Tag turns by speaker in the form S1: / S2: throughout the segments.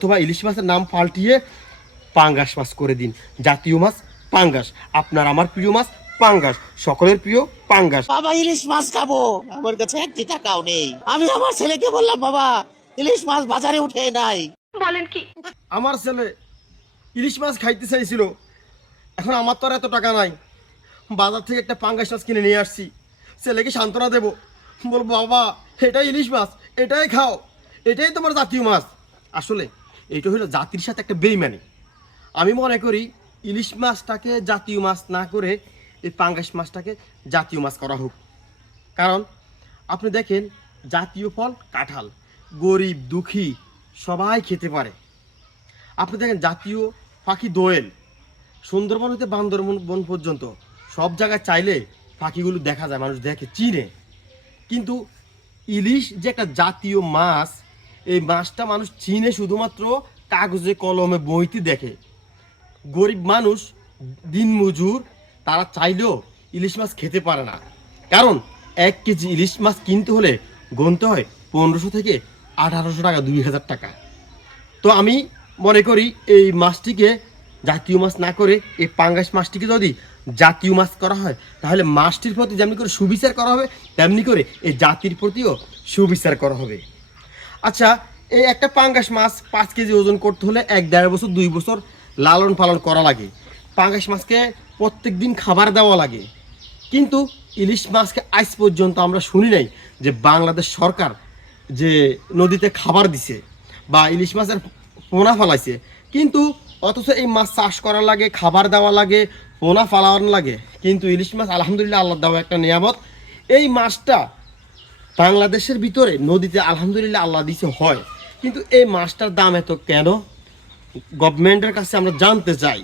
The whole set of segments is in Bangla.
S1: অথবা ইলিশ মাছের নাম পাল্টিয়ে পাঙ্গাস মাছ করে দিন। জাতীয় মাছ পাঙ্গাস। আপনার আমার প্রিয় মাছ পাঙ্গাস। সকলের প্রিয় পাঙ্গাস।
S2: বাবা ইলিশ মাছ খাব। আমার কাছে একটি টাকাও নেই। আমি আমার ছেলেকে বললাম বাবা ইলিশ মাছ বাজারে উঠে নাই। বলেন কি?
S1: আমার ছেলে ইলিশ মাছ খাইতে চাইছিল। এখন আমার তো আর এত টাকা নাই। বাজার থেকে একটা পাঙ্গাস মাছ কিনে নিয়ে আসছি। ছেলেকে সান্ত্বনা দেবো। বলব বাবা এটাই ইলিশ মাছ এটাই খাও। এটাই তোমার জাতীয় মাছ। আসলে এটা হলো জাতির সাথে একটা বেইমানি। আমি মনে করি ইলিশ মাছটাকে জাতীয় মাছ না করে এই পাঙ্গাস মাছটাকে জাতীয় মাছ করা হোক। কারণ আপনি দেখেন, জাতীয় ফল কাঁঠাল, গরিব, দুঃখী, সবাই খেতে পারে। আপনি দেখেন, জাতীয় পাখি দোয়েল সুন্দরবন হতে বান্দরবন বন পর্যন্ত সব জায়গায় চাইলে পাখিগুলো দেখা যায়, মানুষ দেখে, চিনে। কিন্তু ইলিশ যে একটা জাতীয় মাছ এই মাছটা মানুষ চিনে শুধুমাত্র কাগজে, কলমে বইতে দেখে। গরিব মানুষ দিনমজুর তারা চাইলেও ইলিশ মাছ খেতে পারে না। কারণ এক কেজি ইলিশ মাছ কিনতে হলে গুনতে হয় পনেরোশো থেকে আঠারোশো টাকা, দুই হাজার টাকা। তো আমি মনে করি এই মাছটিকে জাতীয় মাছ না করে এই পাঙ্গাস মাছটিকে যদি জাতীয় মাছ করা হয়, তাহলে মাছটির প্রতি যেমনি করে সুবিচার করা হবে, তেমনি করে এই জাতির প্রতিও সুবিচার করা হবে। আচ্ছা এই একটা পাঙ্গাস মাছ পাঁচ কেজি ওজন করতে হলে এক দেড় বছর, দুই বছর লালন পালন করা লাগে। পাঙ্গাস মাছকে প্রত্যেক দিন খাবার দেওয়া লাগে। কিন্তু ইলিশ মাছকে আজ পর্যন্ত আমরা শুনি নাই যে বাংলাদেশ সরকার যে নদীতে খাবার দিছে বা ইলিশ মাছের পোনা ফেলাইছে। কিন্তু অথচ এই মাছ চাষ করা লাগে, খাবার দেওয়া লাগে, পোনা ফালানো লাগে। কিন্তু ইলিশ মাছ আলহামদুলিল্লাহ আল্লাহ দেওয়া একটা নিয়ামত। এই মাছটা বাংলাদেশের ভিতরে নদীতে আলহামদুলিল্লাহ আল্লাহ দিছে হয়। কিন্তু এই মাছটার দাম এত কেন? গভর্নমেন্টের কাছে আমরা জানতে চাই।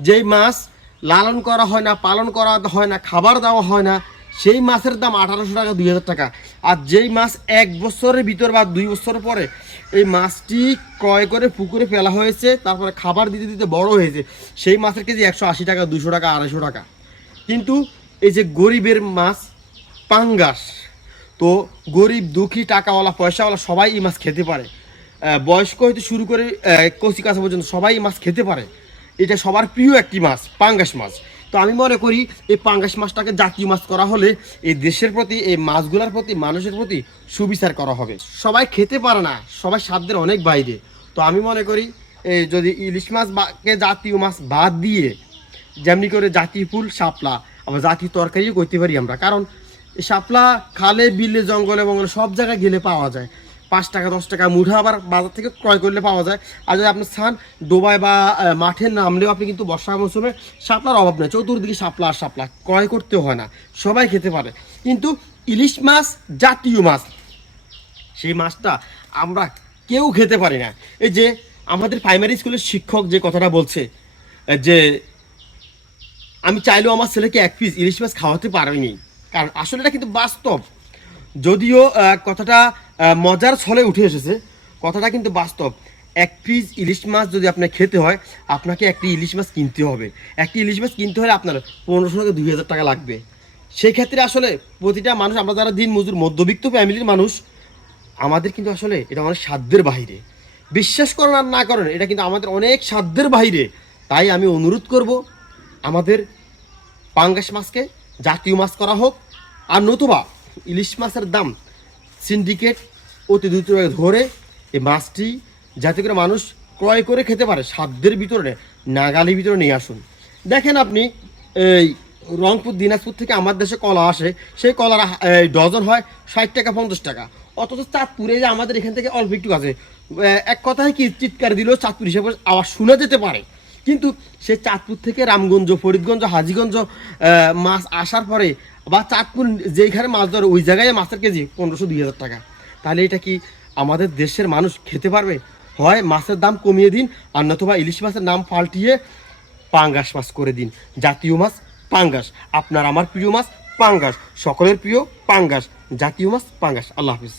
S1: যেই মাছ লালন করা হয় না, পালন করা হয় না, খাবার দেওয়া হয় না, সেই মাছের দাম আঠারোশো টাকা দুই হাজার টাকা। আর যেই মাছ এক বছরের ভিতর বা দুই বছর পরে এই মাছটি ক্রয় করে পুকুরে ফেলা হয়েছে, তারপরে খাবার দিতে দিতে বড় হয়েছে, সেই মাছের কেজি একশো আশি টাকা দুশো টাকা, আড়াইশো টাকা। কিন্তু এই যে গরিবের মাছ, পাঙ্গাস তো গরিব, দুঃখী, টাকাওয়ালা, পয়সাওয়ালা সবাই এই মাছ খেতে পারে। বয়স্ক হইতে শুরু করে কচি কাছা পর্যন্ত সবাই এই মাছ খেতে পারে। এটা সবার প্রিয় একটি মাছ, পাঙ্গাস মাছ। তো আমি মনে করি এই পাঙ্গাস মাছটাকে জাতীয় মাছ করা হলে এই দেশের প্রতি, এই মাছগুলোর প্রতি, মানুষের প্রতি সুবিচার করা হবে। সবাই খেতে পারে না, সবাই সাধ্যের অনেক বাইরে। তো আমি মনে করি এই যদি ইলিশ মাছ বা- কে জাতীয় মাছ বাদ দিয়ে, যেমনি করে জাতীয় ফুল, শাপলা, আবার জাতীয় তরকারিও করতে পারি আমরা। কারণ এই শাপলা, খালে, বিলে, জঙ্গলে, বঙ্গলে সব জায়গায় গেলে পাওয়া যায়। পাঁচ টাকা, দশ টাকা, মুঠা আবার বাজার থেকে ক্রয় করলে পাওয়া যায়। আর যদি আপনি স্থান ডোবায় বা মাঠে নামলেও আপনি কিন্তু বর্ষা মৌসুমে শাপলার অভাব নেই। চতুর্দিকে শাপলা আর শাপলা, ক্রয় করতে হয় না। সবাই খেতে পারে। কিন্তু ইলিশ মাছ, জাতীয় মাছ, সেই মাছটা আমরা কেউ খেতে পারি না। এই যে আমাদের প্রাইমারি স্কুলের শিক্ষক যে কথাটা বলছে, যে আমি চাইলেও আমার ছেলেকে এক পিস ইলিশ মাছ খাওয়াতে পারিনি। কারণ আসলে এটা কিন্তু বাস্তব। যদিও কথাটা মজার ছলে উঠে এসেছে, কথাটা কিন্তু বাস্তব। এক পিস ইলিশ মাছ যদি আপনার খেতে হয়, আপনাকে একটি ইলিশ মাছ কিনতে হবে। একটি ইলিশ মাছ কিনতে হলে আপনার পনেরোশো থেকে দুই হাজার টাকা লাগবে। সেই ক্ষেত্রে আসলে প্রতিটা মানুষ, আমরা যারা দিন মজুর মধ্যবিত্ত ফ্যামিলির মানুষ, আমাদের কিন্তু আসলে এটা অনেক সাধ্যের বাইরে বিশ্বাস করেন আর না করেন, এটা কিন্তু আমাদের অনেক সাধ্যের বাইরে তাই আমি অনুরোধ করব, আমাদের পাঙ্গাস মাছকে জাতীয় মাছ করা হোক, আর নতুবা ইলিশ মাছের দাম সিন্ডিকেট অতি দ্রুত ধরে এই মাছটি যাতে করে মানুষ ক্রয় করে খেতে পারে, সাধ্যের ভিতরে, নাগালির ভিতরে নিয়ে আসুন। দেখেন আপনি, এই রংপুর, দিনাজপুর থেকে আমার দেশে কলা আসে, সেই কলার ডজন হয় ষাট টাকা, পঞ্চাশ টাকা। অথচ চাঁদপুরে যে আমাদের এখান থেকে অল্প একটু আছে এক কথায় কি চিৎকার দিলেও চাঁদপুর হিসেবে আওয়াজ শোনা যেতে পারে? কিন্তু সে চাঁদপুর থেকে রামগঞ্জ, ফরিদগঞ্জ, হাজিগঞ্জ মাছ আসার পরে বা চাঁদপুর যেইখানে মাছ ধরে, ওই জায়গায় মাছের কেজি, পনেরোশো, দুই হাজার টাকা। তাহলে এটা কি আমাদের দেশের মানুষ খেতে পারবে? হয় মাছের দাম কমিয়ে দিন আর নতুবা ইলিশ মাছের নাম পাল্টিয়ে পাঙ্গাস মাছ করে দিন। জাতীয় মাছ, পাঙ্গাস। আপনার আমার প্রিয় মাছ, পাঙ্গাস। সকলের প্রিয় পাঙ্গাস। জাতীয় মাছ, পাঙ্গাস। আল্লাহ হাফিজ।